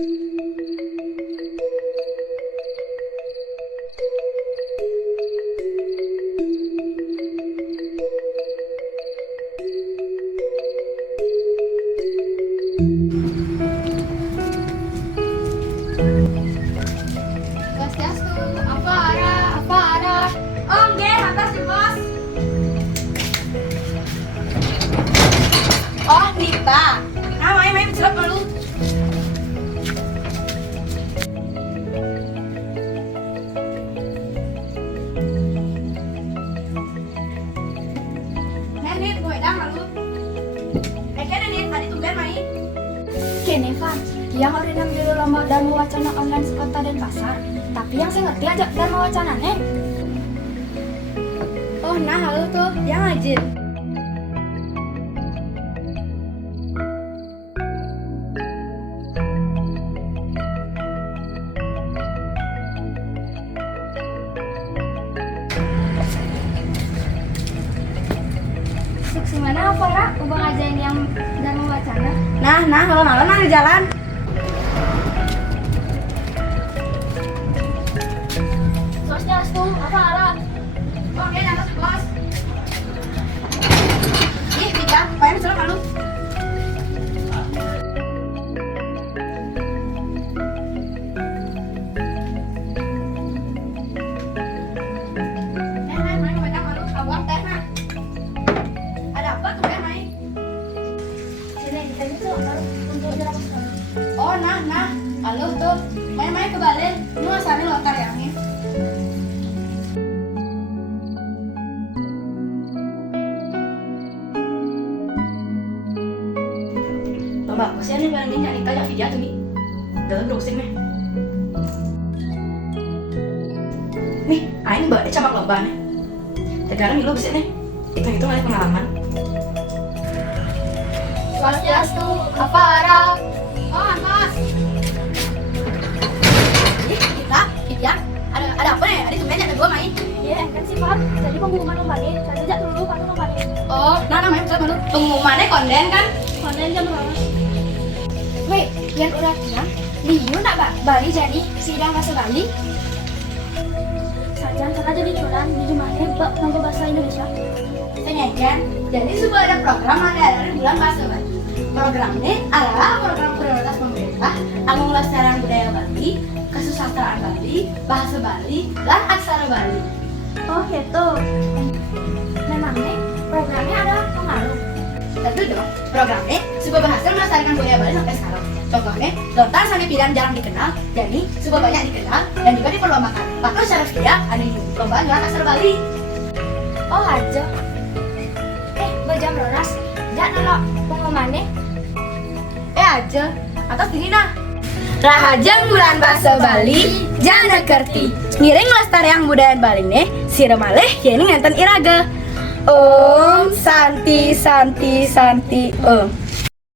Swastiastu, apa arah? Oh, nggih, atas di bos. Oh, Nita. Nah, main celap dulu. Nenit, gue dah lalu. Kayaknya Nenit, tadi tumben main. Kene Van, yang original judul lomba Dharma Wacana online sekota dan pasar. Tapi yang saya ngerti aja Dharma Wacananya. Oh, nah halo tuh, yang ngajin. Seksi mana apa Ra? Ubang ngajain yang Dharma Wacana. Nah, halo nah di jalan. Swastiastu, apa arah? Oh, dia atas bos. Ih, Tika, main celap malu. Main banyak malu, kawan teh nah. Ada apa tuh main? Sini, kita itu baru untuk jalan sekarang. Oh, nah, halo tuh, main ke balik. Ini masanya lontar yang ini. Lomba apa sih ini barang ini nyari tanya video tuh nih. Dalam browsing nih. Nih, aing mbak dia camak lomba nih. Sekarang lo bisa nih. Itu ada pengalaman. Swastiastu, apa arah? Oh, Mas. Kita, ada apa nih? Ada tumben ada dua main. Iya, kan sih Van. Jadi pengumuman lomba nih. Saya sejak dulu kan lomba nih. Oh, namanya bisa malu. Pengumumannya konden kan? Konten jam berapa? Wait, yang udah bilang, Liu nak Bali jadi sidang bahasa Bali. Sajan karena jadi jualan di rumahnya bak nganggo bahasa Indonesia. Sengaja. Jadi sudah ada program dari bulan bahasa Bali. Program ini adalah program prioritas pemerintah yang melestarikan budaya Bali, kesusastraan Bali, bahasa Bali, dan aksara Bali. Oh gitu. Memangnya programnya ada pengaruh. Tentu dong, program ini sudah berhasil melestarikan budaya Bali sampai sekarang. Contohnya, lontar sampai pilihan jarang dikenal, jadi sudah banyak dikenal dan juga diperlombakan. Bahkan secara via ada lomba jualan aksara Bali. Oh aja. Bajam Ronas, jangan nolak pengumumannya. Aja, atas diri nah. Rahajang bulan bahasa Bali, jana kerti. Ngiring lestarian budaya Bali nih, sira malih kini ngenten iraga. Om Santi Santi Santi Om.